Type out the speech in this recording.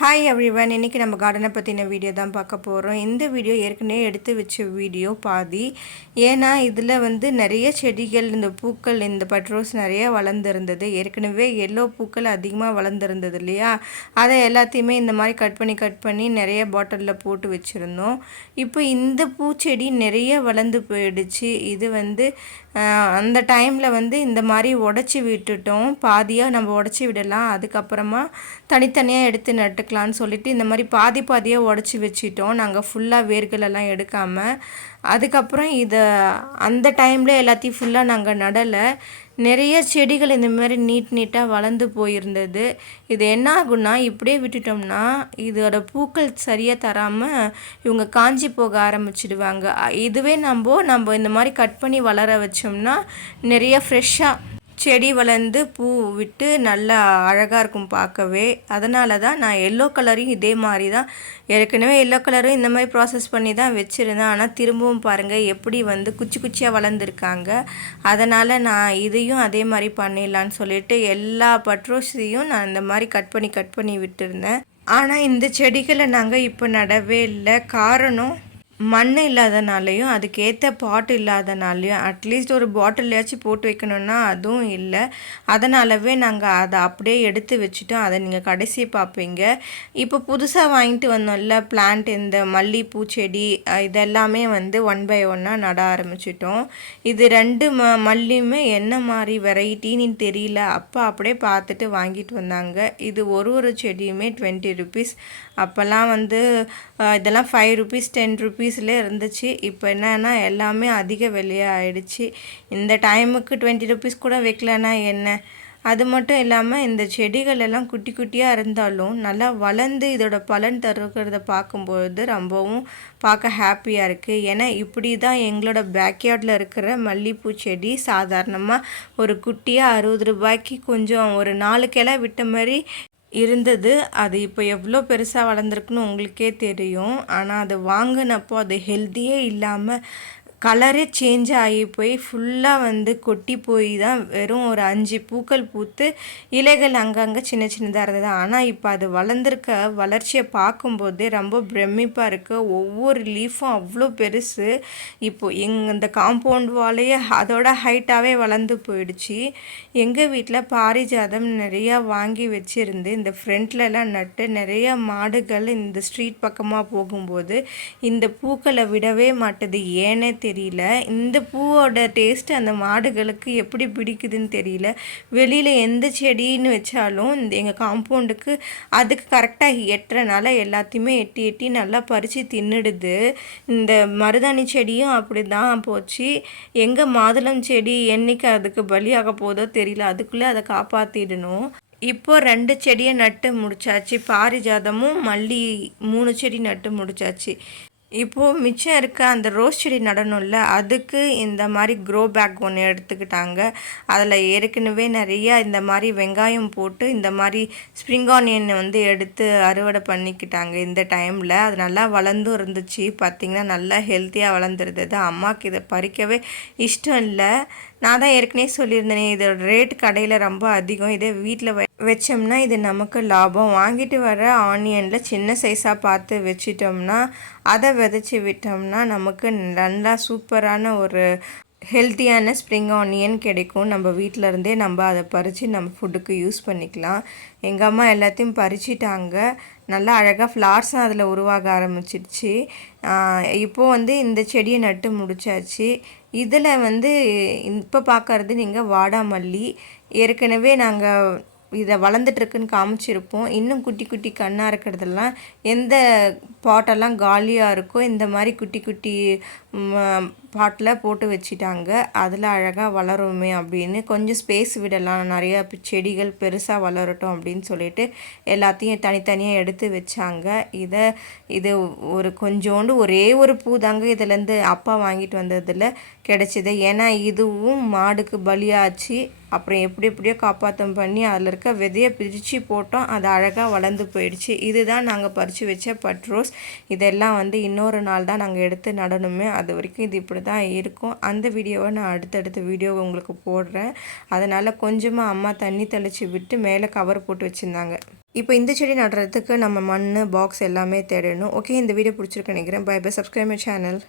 Hi everyone, இன்றைக்கி நம்ம கார்டனை பற்றின வீடியோ தான் பார்க்க போகிறோம். இந்த வீடியோ ஏற்கனவே எடுத்து வச்ச வீடியோ பாதி. ஏன்னா இதில் நிறைய செடிகள், இந்த பூக்கள், இந்த பட்ரோஸ் நிறைய வளர்ந்துருந்தது. ஏற்கனவே எல்லோ பூக்கள் அதிகமாக வளர்ந்துருந்தது இல்லையா, அதை எல்லாத்தையுமே இந்த மாதிரி கட் பண்ணி நிறைய பாட்டிலில் போட்டு வச்சுருந்தோம். இப்போ இந்த பூச்செடி நிறைய வளர்ந்து போயிடுச்சு. இது அந்த டைமில் இந்த மாதிரி உடச்சி விட்டுட்டோம். பாதியாக நம்ம உடச்சி விடலாம், அதுக்கப்புறமா தனித்தனியாக எடுத்து நட்டுக்கலான்னு சொல்லிட்டு இந்த மாதிரி பாதியாக உடச்சி வச்சிட்டோம் நாங்கள், ஃபுல்லாக வேர்களெல்லாம் எடுக்காமல். அதுக்கப்புறம் இதை அந்த டைமில் எல்லாத்தையும் ஃபுல்லாக நாங்கள் நடலை. நிறைய செடிகள் இந்த மாதிரி நீட்டாக வளர்ந்து போயிருந்தது. இது என்ன ஆகுன்னா, இப்படியே விட்டுட்டோம்னா இதோட பூக்கள் சரியாக தராமல் இவங்க காஞ்சி போக ஆரம்பிச்சிடுவாங்க. இதுவே நம்ம இந்த மாதிரி கட் பண்ணி வளர வச்சோம்னா நிறைய ஃப்ரெஷ்ஷாக செடி வளர்ந்து பூ விட்டு நல்லா அழகாக இருக்கும் பார்க்கவே. அதனால தான் நான் எல்லோ கலரையும் இதே மாதிரி தான், ஏற்கனவே எல்லோ கலரும் இந்த மாதிரி ப்ராசஸ் பண்ணி தான் வச்சுருந்தேன். ஆனால் திரும்பவும் பாருங்கள் எப்படி குச்சியாக வளர்ந்துருக்காங்க. அதனால் நான் இதையும் அதே மாதிரி பண்ணிடலான்னு சொல்லிட்டு எல்லா பட்ரோஸையும் நான் இந்த மாதிரி கட் பண்ணி விட்டுருந்தேன். ஆனால் இந்த செடிகளை நாங்கள் இப்போ நடவே இல்லை. காரணம் மண் இல்லாதனாலையும் அதுக்கேற்ற பாட் இல்லாதனாலையும், அட்லீஸ்ட் ஒரு பாட்டிலையாச்சும் போட்டு வைக்கணுன்னா அதுவும் இல்லை. அதனாலவே நாங்கள் அதை அப்படியே எடுத்து வச்சுட்டோம். அதை நீங்கள் கடைசி பார்ப்பீங்க. இப்போ புதுசாக வாங்கிட்டு வந்தோம்ல பிளான்ட், இந்த மல்லிகைப்பூ செடி, இதெல்லாமே 1 by 1 நட ஆரம்பிச்சிட்டோம். இது 2 மல்லியுமே என்ன மாதிரி வெரைட்டின்னு தெரியல, அப்போ அப்படியே பார்த்துட்டு வாங்கிட்டு வந்தாங்க. இது ஒரு செடியுமே 20 rupees. அப்போல்லாம் இதெல்லாம் 5 rupees 10 rupeesலே இருந்துச்சு. இப்போ என்னன்னா எல்லாமே அதிக விலையாக ஆயிடுச்சு. இந்த டைமுக்கு 20 rupees கூட வைக்கலன்னா என்ன. அது மட்டும் இல்லாமல் இந்த செடிகள் எல்லாம் குட்டியாக இருந்தாலும் நல்லா வளர்ந்து இதோட பலன் தருகிறத பார்க்கும்பொழுது ரொம்பவும் பார்க்க ஹாப்பியாக இருக்குது. ஏன்னா இப்படி தான் எங்களோட பேக்யார்டில் இருக்கிற மல்லிகைப்பூ செடி சாதாரணமாக ஒரு குட்டியாக 60 ரூபாய்க்கு கொஞ்சம் ஒரு 4 கிளை விட்ட மாதிரி இருந்தது. அது இப்போ எவ்வளோ பெருசாக வளர்ந்துருக்குன்னு உங்களுக்கே தெரியும். ஆனால் அது வாங்கினப்போ அது ஹெல்த்தியே இல்லாமல் கலரே சேஞ்ச் ஆகி போய் ஃபுல்லாக கொட்டி போய் தான் வெறும் ஒரு 5 பூக்கள் பூத்து இலைகள் அங்கங்கே சின்னதாக இருந்தது. ஆனால் இப்போ அது வளர்ந்துருக்க வளர்ச்சியை பார்க்கும்போதே ரொம்ப பிரமிப்பாக இருக்குது. ஒவ்வொரு லீஃபும் அவ்வளோ பெருசு. இப்போது இந்த காம்பவுண்ட் வாலையே அதோட ஹைட்டாகவே வளர்ந்து போயிடுச்சு. எங்கள் வீட்டில் பாரிஜாதம் நிறையா வாங்கி வச்சுருந்து இந்த ஃப்ரண்ட்லலாம் நட்டு நிறைய மாடுகள் இந்த ஸ்ட்ரீட் பக்கமாக போகும்போது இந்த பூக்களை விடவே மாட்டுது. ஏனே தெரியல. இந்த பூவோட டேஸ்ட்டு அந்த மாடுகளுக்கு எப்படி பிடிக்குதுன்னு தெரியல. வெளியில் எந்த செடின்னு வச்சாலும் எங்கள் காம்பவுண்டுக்கு அதுக்கு கரெக்டாக எட்டுறனால எல்லாத்தையுமே எட்டி நல்லா பறித்து தின்னுடுது. இந்த மருதாணி செடியும் அப்படி தான் போச்சு. எங்கள் மாதுளம் செடி என்னைக்கு அதுக்கு பலியாக போதோ தெரியல. அதுக்குள்ளே அதை காப்பாற்றிடணும். இப்போ 2 செடியை நட்டு முடிச்சாச்சு. பாரிஜாதமும் மல்லி 3 செடி நட்டு முடிச்சாச்சு. இப்போது மிச்சம் இருக்க அந்த ரோஸ் செடி நடணும்ல, அதுக்கு இந்த மாதிரி க்ரோ பேக் ஒன்று எடுத்துக்கிட்டாங்க. அதில் ஏற்கனவே நிறையா இந்த மாதிரி வெங்காயம் போட்டு இந்த மாதிரி ஸ்ப்ரிங் ஆனியன் எடுத்து அறுவடை பண்ணிக்கிட்டாங்க. இந்த டைமில் அது நல்லா வளர்ந்தும் இருந்துச்சு. பார்த்திங்கன்னா நல்லா ஹெல்த்தியாக வளர்ந்துருந்தது. அம்மாவுக்கு இதை பறிக்கவே இஷ்டம் இல்லை. நான் தான் ஏற்கனவே சொல்லியிருந்தேனே, இதோட ரேட் கடையில் ரொம்ப அதிகம். இதே வீட்டில் வச்சோம்னா இது நமக்கு லாபம். வாங்கிட்டு வர ஆனியனில் சின்ன சைஸாக பார்த்து வச்சிட்டோம்னா அதை விதைச்சி விட்டோம்னா நமக்கு நல்லா சூப்பரான ஒரு ஹெல்த்தியான ஸ்ப்ரிங் ஆனியன் கிடைக்கும். நம்ம வீட்டில் இருந்தே நம்ம அதை பறித்து நம்ம ஃபுட்டுக்கு யூஸ் பண்ணிக்கலாம். எங்கள் அம்மா எல்லாத்தையும் பறிச்சிட்டாங்க. நல்லா அழகாக ஃப்ளார்ஸும் அதில் உருவாக ஆரம்பிச்சிடுச்சு. இப்போது இந்த செடியை நட்டு முடிச்சாச்சு. இதில் இப்போ பார்க்கறது நீங்கள் வாடாமல்லி. ஏற்கனவே நாங்கள் இதை வளர்ந்துட்டுருக்குன்னு காமிச்சிருப்போம். இன்னும் குட்டி கண்ணாக இருக்கிறதெல்லாம் எந்த பாட்டெல்லாம் காலியாக இருக்கோ இந்த மாதிரி குட்டி பாட்டில் போட்டு வச்சிட்டாங்க. அதில் அழகாக வளருமே அப்படின்னு கொஞ்சம் ஸ்பேஸ் விடலாம், நிறையா செடிகள் பெருசாக வளரட்டும் அப்படின்னு சொல்லிட்டு எல்லாத்தையும் தனித்தனியாக எடுத்து வச்சாங்க. இது ஒரு கொஞ்சோண்டு ஒரே ஒரு பூ தாங்க இதுலேருந்து அப்பா வாங்கிட்டு வந்ததில் கிடச்சிது. ஏன்னா இதுவும் மாடுக்கு பலியாச்சு. அப்புறம் எப்படியோ காப்பாற்றம் பண்ணி அதில் இருக்க விதையை பிரித்து போட்டோம். அது அழகாக வளர்ந்து போயிடுச்சு. இதுதான் நாங்கள் பறித்து வச்ச பட்ரோஸ். இதெல்லாம் இன்னொரு நாள் தான் நாங்கள் எடுத்து நடணுமே. அது வரைக்கும் இது இப்படி தான் இருக்கும். அந்த வீடியோவை நான் அடுத்தடுத்த வீடியோ உங்களுக்கு போடுறேன். அதனால் கொஞ்சமாக அம்மா தண்ணி தெளித்து விட்டு மேலே கவர் போட்டு வச்சுருந்தாங்க. இப்போ இந்த செடி நடுறதுக்கு நம்ம மண் பாக்ஸ் எல்லாமே தேடணும். ஓகே, இந்த வீடியோ பிடிச்சிருக்கு நினைக்கிறேன். Bye bye. Subscribe my channel.